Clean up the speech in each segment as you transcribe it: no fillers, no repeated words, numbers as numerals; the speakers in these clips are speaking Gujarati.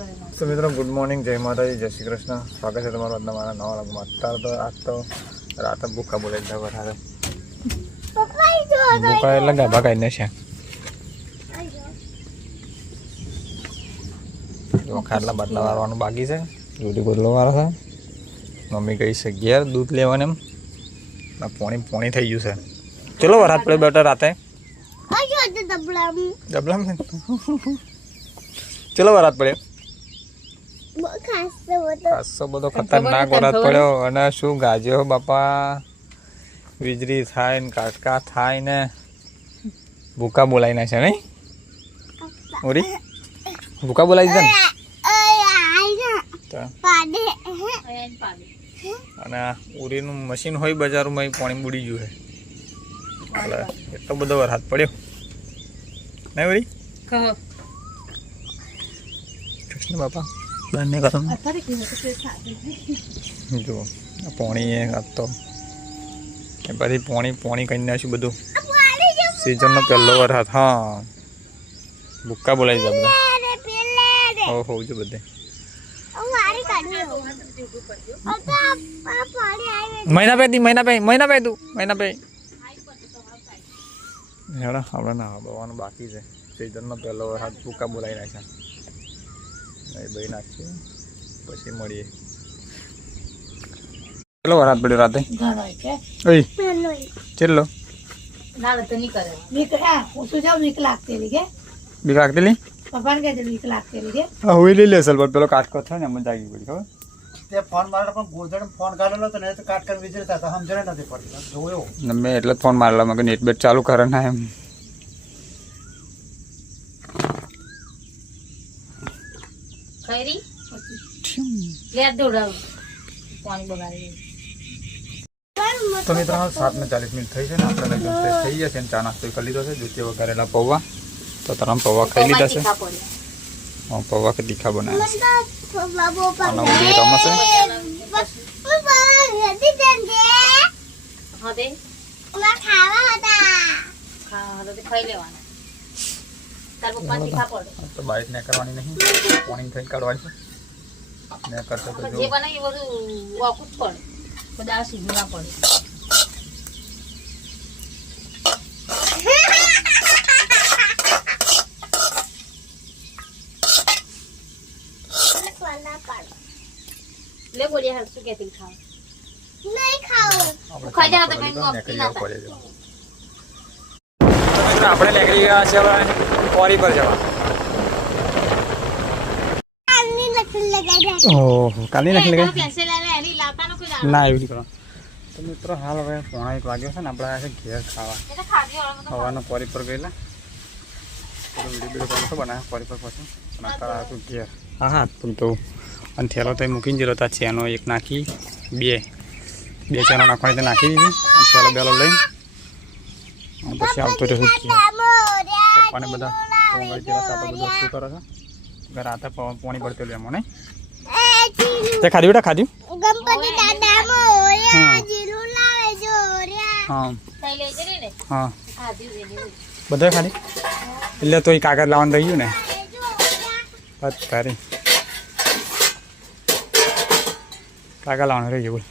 तो मित्रों गुड मॉर्निंग, जय माता जी, जय श्री कृष्ण। स्वागत है तुम्हारा नवा व्लॉगમાં। અત્યારે તો આજ તો રાતે ભૂખા બોલાઈ જાય વરારે ભૂખા એટલે ગાભા કાઢીને છે જો ખાટલા બાટલા વારવાનું બાકી છે, રોટી ગોદલો વારો છે। મમ્મી ગઈ છે ઘેર દૂધ લેવાને, એમ પોણી પોણી થઈ ગયું છે। ચલો વરાત પડે બેટા રાતે ડબલામ ચલો વરાત પડે ખાસો બધો ખતરનાક વરાત પડ્યો। અને શું ગાજ્યો બાપા, વીજળી થાય ને કાટકા થાય ને ભૂકા બોલાઈ ના છે નહીં ઓરી ભૂકા બોલાઈ છે ને। અને ઉરીનું મશીન હોય બજારમાં પાણી બુડી ગયું છે, એટલે એટલો બધો વરસાદ પડ્યો નહીં ઓરી કૃષ્ણ બાપા બંને કસમ જો પોણી એ તો પછી પોણી પોણી કરી નાખ્યું બધું। સિઝનનો પહેલો વરસાદ, હા ભૂક્કા બોલાઈ જાય બધા હો હોવું છે બધે। મહિના પે તું મહિના પે હેડા આપણે ના બવાનું બાકી છે। સિઝનનો પહેલો વરસાદ ભૂક્કા બોલાઈ નાખ્યા ભાઈ નાખીએ પછી મળીએ। ચલો વરસાદ પડ્યો રાતે ચેલો બીક લાગતી હવે લઈ લેસલ પર પેલો કાટકો થયો ને એમ જાગી પડી ખબર તે ફોન મારેલો પણ ગોધડ ફોન કાઢેલો તો ને તો કાટ કરી વિચારતા તો સમજણ નથી પડતી જોયો મેં એટલે ફોન મારેલો મેં નેટ બેટ ચાલુ કરે ના એમ તો મિત્રો 7:40 થઈ છે ને આપણે એકદમ ફ્રેશ થઈ ગયા છે, ચા નાસ્તો કરી લીધો છે, દૂધ વઘારેલા પૌવા તો તરમ પૌવા ખાઈ લીધા છે। પૌવા કે તીખા બનાવ્યા તો બાઈક ને કરવાની નહીં, પોણી થઈ કાઢવાની છે ને કરતો તો જો બધા સીધું ના પડે। લે બોલી હાલ શું કેતી ખાવ નહીં ખાવ ખાઈ જા તો કઈ ગોપતી ના થાય। તો મિત્રો આપણે નીકળી ગયા છે હવે કોરી પર જવા। ઓહો કાલી નાખી લગાય પેન્સિલ લે એની લાવતાનો કોઈ લાવ ના એવું કરો। તો મિત્રો હાલ હવે 1:30 વાગ્યો છે ને, આપણે આ છે ઘેર ખાવા। એટલે ખાધી હવાનો કોરી પર ગયેલા વિડીયો તો બનાવ્યા કોરી પર પછી પણ અત્યારે આવ્યું ઘેર। હા હા તો અને થેલો તો મૂકીને ગયેલો હતા, ચેનો એક નાખી બે ચેનો નાખવાની તો નાખી દીધી, થેલો બેલો લઈ પછી આવતો રહ્યો પપ્પાને બધા પોંગળી જેવા આપણે બધું વસ્તુ કરે છે ઘર આતા પોણી પડતો લે મને તે ખાધ્યું બેટા ખાધ્યું ગણપતિ દાદા મોયા જીરું લાવે જોર્યા હા તઈ લઈ જરી ને હા ખાધી વેલી બધા ખાધી એટલે તો એ કાગળ લાવવાનું રહી ગયું ને બસ તારી કાગળ લાવવાનું રહી ગયું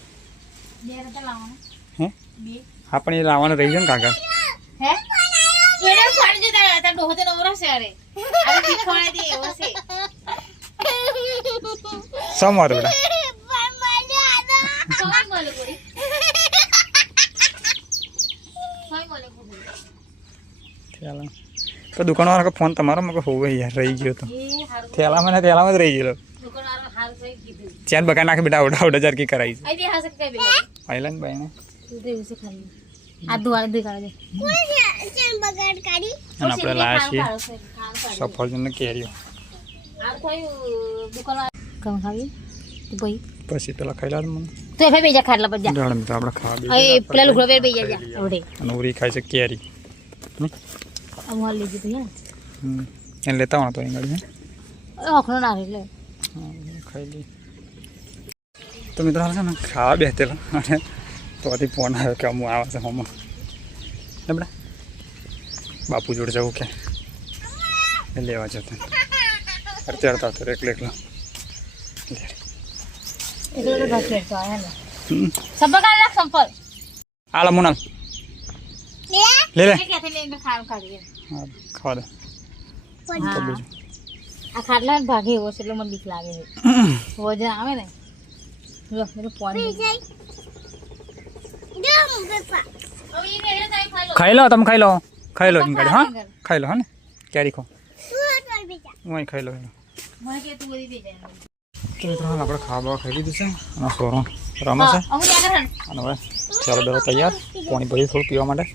બે રતા લાવવાનો હે બે હા પણ એ લાવવાનું રહી ગયું ને કાગળ હે એને ફાડી દે તારા ડોહો તો નવરો છે અરે આ પીખવાડે દે એવો છે સમવાર બેટા કોઈ મળે કોઈ ચાલો તો દુકાનવાળા ફોન તમારો મગર હોવે યાર રહી ગયો તો એ હારું થેલામાં ને થેલામાં જ રહી ગયેલો દુકાનવાળો હાલ થઈ કીધું ચેન બકા નાખી બેટા આવડા હજાર કી કરાવી છે આઈ દે હાસે કઈ બે આઈલન ભાઈ ને દે ઉસે ખાલી આ દુવારે દે કાઢે કોઈ ચેન બગાડ કાઢી અને આપણે લાયા છીએ સફરજન ને કેરીઓ। આ કોઈ દુકાનવાળા કમ ખાવી તો ભાઈ પછી પેલા ખાઈ લાદ મને તો એ બેજા ખાટલા પર જા જાણ મિત્ર આપણે ખાવા બે એ પેલા લુગડો પેર બેજા જા ઓડે અને ઉરી ખાય છે કેરી આમ હાલ લીધી તો યાર એને લેતા આવવાનો તો અહીં ગાડી ઓખનો ના એટલે ખાઈ લઈ। તો મિત્રો હાલ છે ને ખાવા બેસેલા અને તો હજી ફોન આવ્યો કે અમુક આવે છે હોમાં ને બેટા બાપુ જોડે જવું કે લેવા જતા અત્યારે તો આવતો એકલો એકલો એકલો તો ઘર ફેરતો આવે ને સંપલ કાઢ નાખ સંપલ આલા મુનાલ લે લે કે તે લઈને ખાવ કાઢીએ હા ખાવા દે તો બીજું આ ખાટલા ભાગે એવો છે એટલે મને બીક લાગે છે વજન આવે ને લો મેરો પાણી ખાઈ લો તમે ખાઈ લો ગાડી હા ખાઈ લો હા ને ક્યારી ખો હું ખાઈ લો મને કે તું બધી દે જાય તો મિત્રો હાલ આપણે ખાવા બાવા ખાઈ લીધું છે અને સોરો રમે છે અને હવે ચાલો બેરો તૈયાર પાણી ભરી થોડું પીવા માટે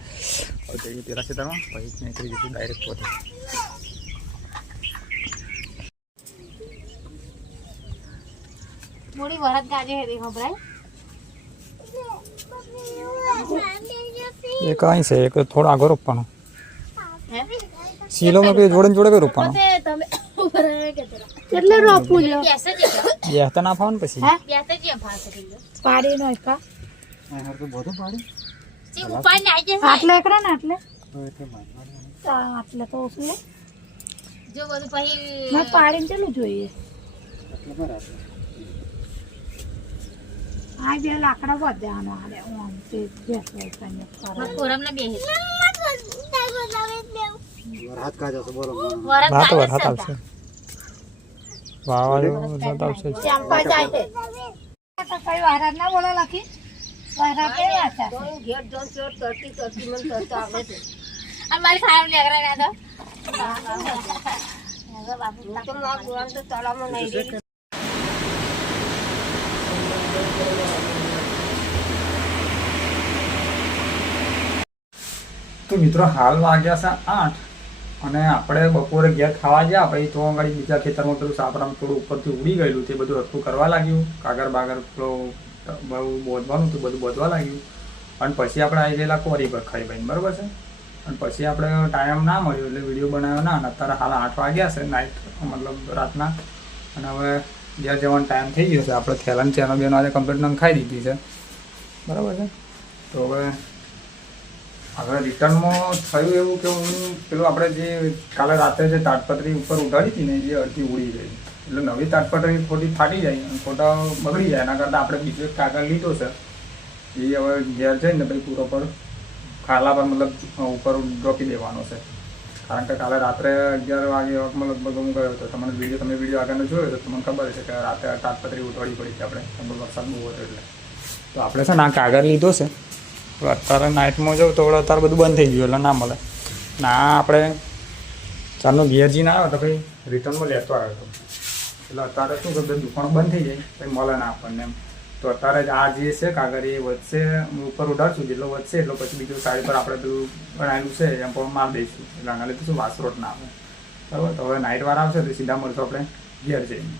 હવે જઈએ પેલા ખેતરમાં પછી નીકળી જઈશું ડાયરેક્ટ પોતે મોડી વરત ગાજે હે દેખો ભાઈ એક અહીં છે એક થોડો આગળ રોપવાનો હે શીલોમાં બી જોડે જોડે રોપવાનો તમે ઉપર આવે કે તરા કેટલે રોપું લ્યો બેસે જ બે તો ના ફાવન પછી બેસે જ ફાસ કરી પાડી નો કા હા તો બધું પાડી જે ઉપર ને આવી જશે આટલે એકરા ને આટલે આટલે તો ઓછું લે જો બધું પછી મેં પાડીને ચેલું જોઈએ આ બે લાકડા વધ્યાનો આલે ઓમ તે બેસવાય કને કોરમ ના બેહી હાથ કા જશે બોલો વરત રાત ગાજે વરસાદ આવશે વાવાળો વરસાદ આવશે ચંપા જાય છે તો કઈ વારાત ના બોલા લખી વારાત કે વાચા ઘેર જોન ચોર તરતી મન તરતા આવે છે અમારી ખામ લેકરા ના તો બાપુ તો માં ગુવાન તો તળામાં નહીં રહી તો મિત્રો હાલ વાગ્યા છે 8 અને આપણે બપોરે ઘેર ખાવા ગયા પછી તો આગળ બીજા ખેતરમાં પેલું સાપરામાં થોડું ઉપરથી ઉડી ગયેલું તે બધું હરખું કરવા લાગ્યું કાગર બાગર પેલો બહુ બોધવાનું હતું બધું બોધવા લાગ્યું અને પછી આપણે આવી ગયેલા કોરી પર ખાઈ ભાઈ બરાબર છે અને પછી આપણે ટાઈમ ના મળ્યો એટલે વિડીયો બનાવ્યો ના અને અત્યારે હાલ 8 વાગ્યા છે નાઇટ મતલબ રાતના અને હવે ઘેર જવાનો ટાઈમ થઈ ગયો છે આપણે ખેલાની ચેનલ બેનો આજે કમ્પ્લીટ ખાઈ દીધી છે બરાબર છે તો હવે હવે રિટર્નમાં થયું એવું કે હું પેલું આપણે જે કાલે રાત્રે જે તાટપત્રી ઉપર ઉઠાડી હતી ને એ અડધી ઉડી ગઈ એટલે નવી તાટપત્રી ખોટી ફાટી જાય અને ખોટા બગડી જાય એના કરતાં આપણે બીજો એક કાગળ લીધો છે એ હવે ઘેર જઈને પછી પૂરો પર ખાલા પર મતલબ ઉપર ડ્રોપી દેવાનો છે કારણ કે કાલે રાત્રે 11 વાગે લગભગ હું ગયો હતો તમે વિડીયો આગળનો જોયો તો તમને ખબર છે કે રાત્રે તાટપત્રી ઉઠાડી પડી છે આપણે વરસાદ બહુ હતો એટલે તો આપણે છે ને આ કાગળ લીધો છે અત્યારે નાઇટમાં જાઉં તો અત્યારે બધું બંધ થઈ ગયું એટલે ના મળે ના આપણે ચાલનો ઘેરજી ના આવ્યો તો ભાઈ રિટર્નમાં લેતો આવ્યો હતો એટલે અત્યારે શું કે દુકાનો બંધ થઈ જાય કંઈ મળે ના આપણને એમ તો અત્યારે જ આ જે છે કાગળ એ વધશે ઉપર ઉડાડશું જેટલો વધશે એટલો પછી બીજું સાઈડ પર આપણે પેલું બનાવેલું છે એમ પણ માર દઈશું એટલે આના લીધે શું વાસરોટ ના આવે બરાબર તો હવે નાઇટ વાર આવશે તો સીધા મળશું આપણે ઘેર જઈને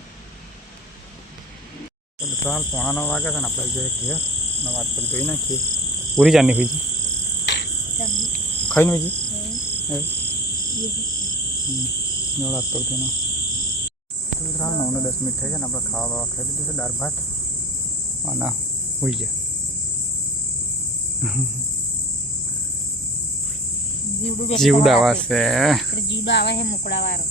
તો હાલ 9:45 વાગે છે ને આપણે જે ઘેર અને વાત પર જોઈ નાખીએ પૂરી જાની हुई खाई नहीं रात पर तो 9-10 मिनट थे अपने खावा बावा खाई लीधु दाळ भात અને हुई गया जीवड़ा आवा से जीवड़ा आवा है मुकड़ा वारो